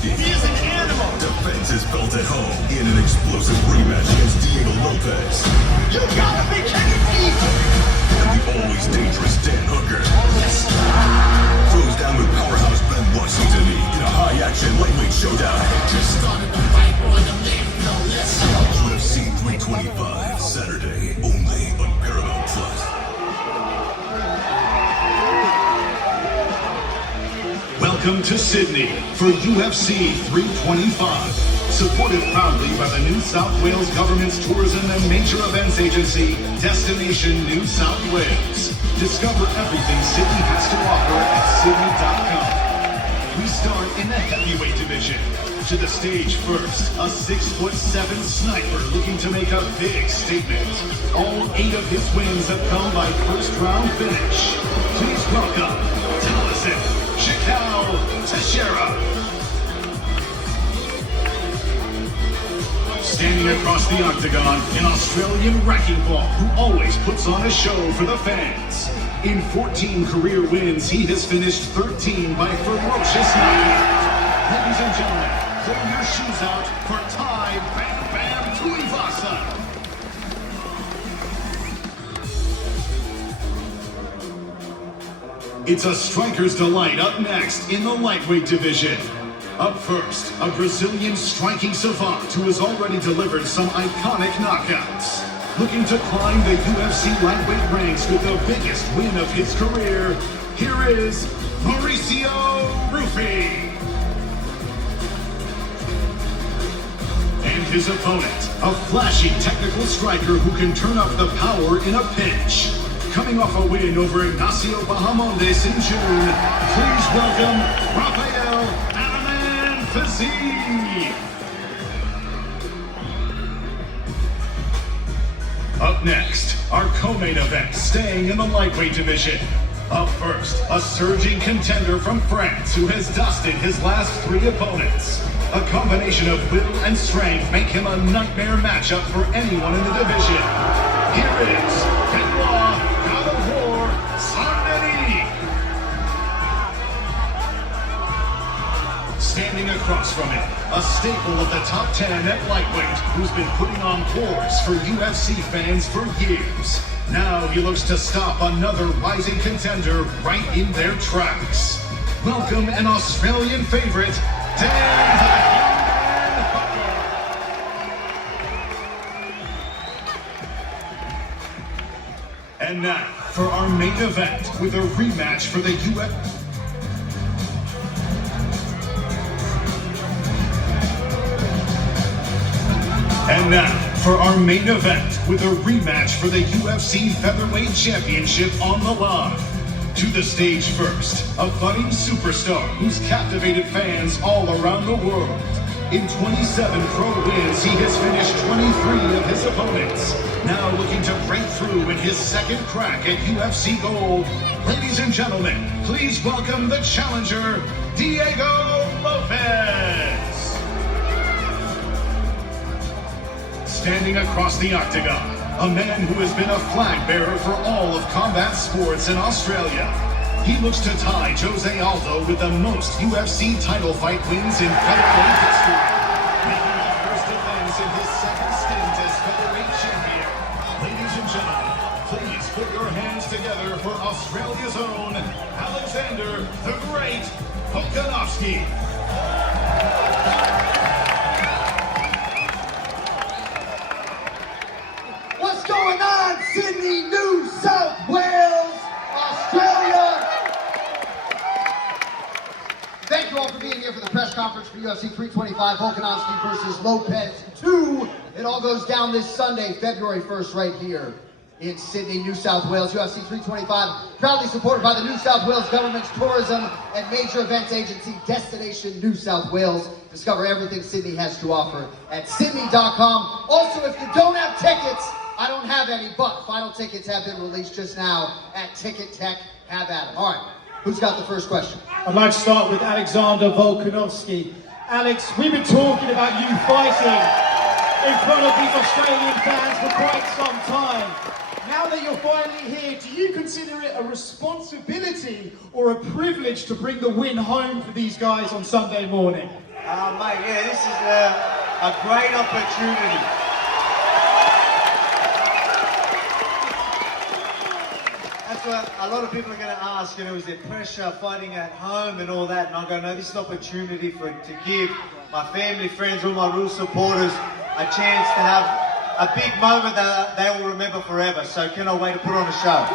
He is an animal. Defends his belt at home in an explosive rematch against Logan. You gotta be kidding me! And the always dangerous Dan Hooker throws down with powerhouse Ben Washington in a high-action lightweight showdown. Just started the fight on the main list. UFC 325, Saturday, only on Paramount Plus. Welcome to Sydney for UFC 325. Supported proudly by the New South Wales Government's Tourism and Major Events Agency, Destination New South Wales. Discover everything Sydney has to offer at sydney.com. We start in the heavyweight division. To the stage first, a 6'7" sniper looking to make a big statement. All 8 of his wins have come by first-round finish. Please welcome Teixeira. Standing across the octagon, an Australian wrecking ball who always puts on a show for the fans. In 14 career wins, he has finished 13 by ferocious knockout. Ladies and gentlemen, throw your shoes out for Tai Bam Bam Tuivasa. It's a striker's delight up next in the lightweight division. Up first, a Brazilian striking savant who has already delivered some iconic knockouts. Looking to climb the UFC lightweight ranks with the biggest win of his career, here is Mauricio Rufy. And his opponent, a flashy technical striker who can turn up the power in a pinch. Coming off a win over Ignacio Bahamondes in June, please welcome Rafael Adaman Fiziev. Up next, our co-main event, staying in the lightweight division. Up first, a surging contender from France who has dusted his last 3 opponents. A combination of will and strength make him a nightmare matchup for anyone in the division. Here is Benoit Standing across from him, a staple of the top 10 at lightweight, who's been putting on wars for UFC fans for years. Now he looks to stop another rising contender right in their tracks. Welcome an Australian favorite, Dan Hooker. And now, for our main event with a rematch for the UFC. And now, for our main event, with a rematch for the UFC Featherweight Championship on the line. To the stage first, a budding superstar who's captivated fans all around the world. In 27 pro wins, he has finished 23 of his opponents. Now looking to break through in his second crack at UFC Gold. Ladies and gentlemen, please welcome the challenger, Diego Lopez. Standing across the octagon, a man who has been a flag bearer for all of combat sports in Australia. He looks to tie Jose Aldo with the most UFC title fight wins in featherweight history, making the first defense in his second stint as featherweight champion. Ladies and gentlemen, please put your hands together for Australia's own Alexander the Great Volkanovski. UFC 325, Volkanovski versus Lopez 2. It all goes down this Sunday, February 1st, right here in Sydney, New South Wales. UFC 325, proudly supported by the New South Wales Government's Tourism and Major Events Agency, Destination New South Wales. Discover everything Sydney has to offer at sydney.com. Also, if you don't have tickets, I don't have any, but final tickets have been released just now at Ticket Tech. Have at it. All right, who's got the first question? I'd like to start with Alexander Volkanovski. Alex, we've been talking about you fighting in front of these Australian fans for quite some time. Now that you're finally here, do you consider it a responsibility or a privilege to bring the win home for these guys on Sunday morning? Mate, yeah, this is a great opportunity. That's what a lot of people are going to ask, you know, is there pressure fighting at home and all that? And I go, no, this is an opportunity to give my family, friends, all my real supporters a chance to have a big moment that they will remember forever. So cannot wait to put on a show.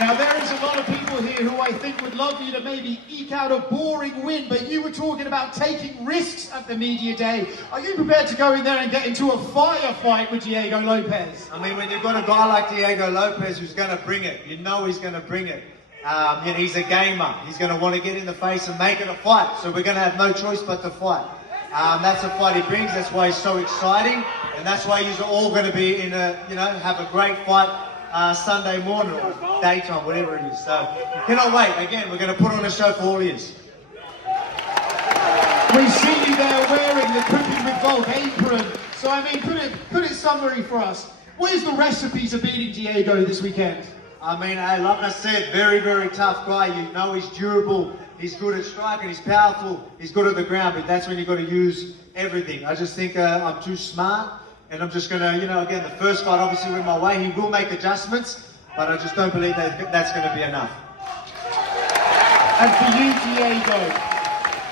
Now, there is a lot of people here who I think would love you to maybe eke out a boring win, but you were talking about taking risks at the media day. Are you prepared to go in there and get into a firefight with Diego Lopez? I mean, when you've got a guy like Diego Lopez who's going to bring it, you know he's going to bring it. You know, he's a gamer. He's going to want to get in the face and make it a fight. So we're going to have no choice but to fight. That's the fight he brings. That's why he's so exciting, and that's why you're all going to be in a, you know, have a great fight Sunday morning or daytime, whatever it is. So cannot wait. Again, we're going to put on a show for all ears. We see you there wearing the Cooking with Volk apron. So I mean, put it summary for us. Where's the recipe to beating Diego this weekend? I mean, like I said, very, very tough guy. You know he's durable. He's good at striking, he's powerful, he's good at the ground, but that's when you've got to use everything. I just think I'm too smart, and I'm just going to, you know, again, the first fight obviously went my way. He will make adjustments, but I just don't believe that that's going to be enough. And for you, Diego,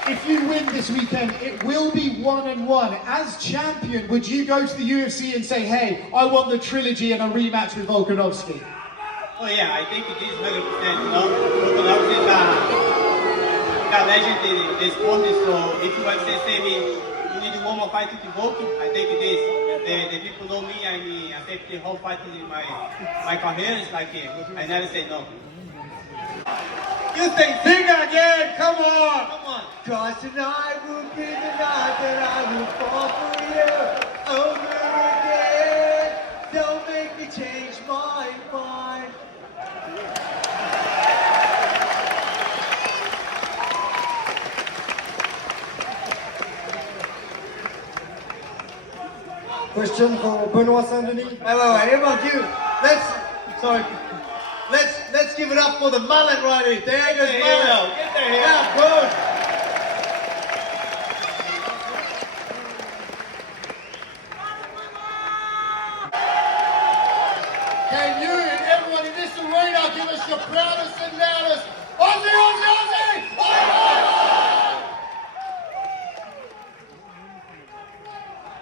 if you win this weekend, it will be 1-1. As champion, would you go to the UFC and say, hey, I want the trilogy and a rematch with Volkanovski? Oh yeah, I think it is 100%, you know, Volkanovski is a legend in this sport, so if you want to say me, you need one more fight to Volk, I think it is. The people know me, I mean, I think the whole fight in my career is like it. I never say no. You say sing again, come on! Come on! Cause tonight will be the night that I will fall for you over again. Don't make me change my mind. Question for Benoit Saint-Denis. Wait, everyone let's give it up for the mullet right here. Diego's mullet. Get the hell out. Good. Can you and everyone in this arena give us your proudest and loudest Aussie, Aussie, Aussie!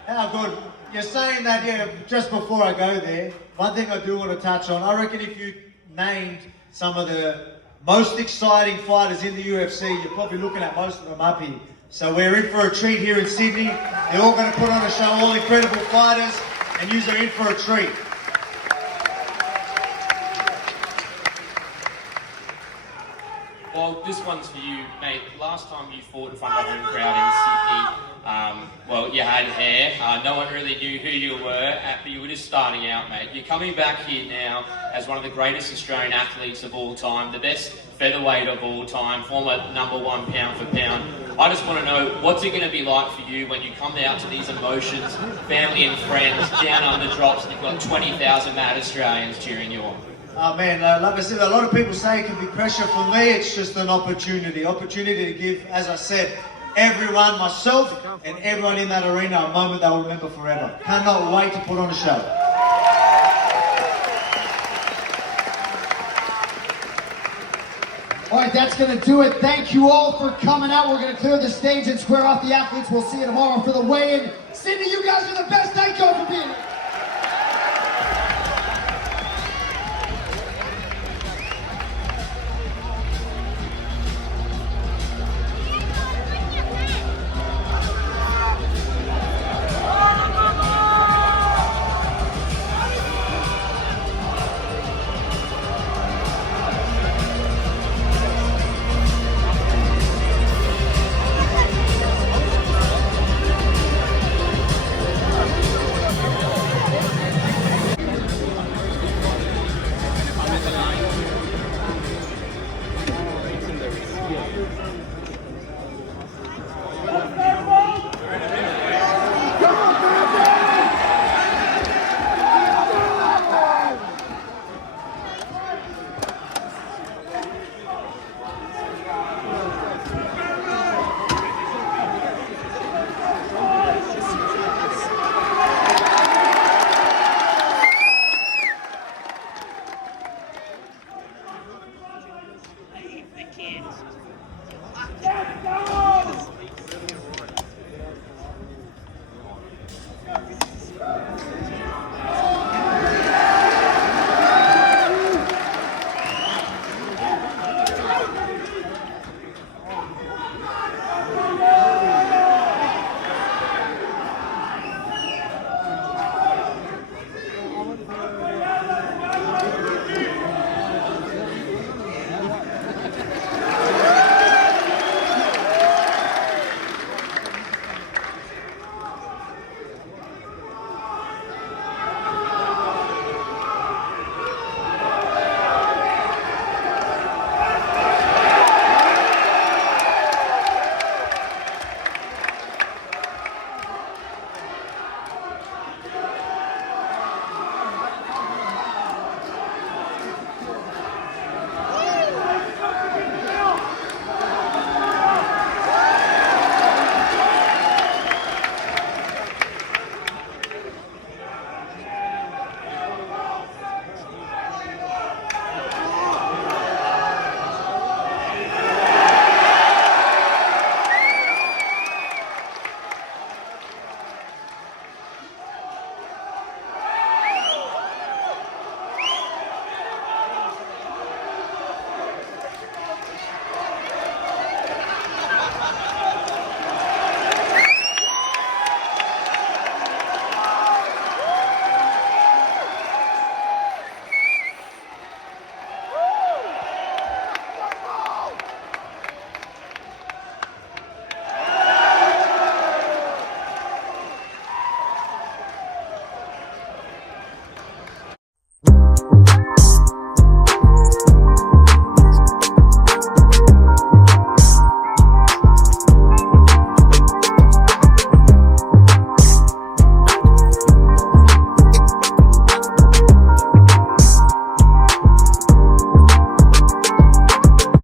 How good. You're saying that, yeah, just before I go there, one thing I do want to touch on, I reckon if you named some of the most exciting fighters in the UFC, you're probably looking at most of them up here. So we're in for a treat here in Sydney. They're all going to put on a show, all incredible fighters, and you're in for a treat. Well, this one's for you, mate. Last time you fought in front of a home crowd in Sydney, well, you had hair. No one really knew who you were, but you were just starting out, mate. You're coming back here now as one of the greatest Australian athletes of all time, the best featherweight of all time, former #1 pound for pound. I just want to know, what's it going to be like for you when you come out to these emotions, family and friends, down under drops, and you've got 20,000 mad Australians cheering you on? Oh man, like I said, a lot of people say it can be pressure. For me, it's just an opportunity to give, as I said, everyone, myself and everyone in that arena, a moment they'll remember forever. Cannot wait to put on a show. All right, that's going to do it. Thank you all for coming out. We're going to clear the stage and square off the athletes. We'll see you tomorrow for the weigh-in. Sydney, you guys are the best. Thank you all for being here.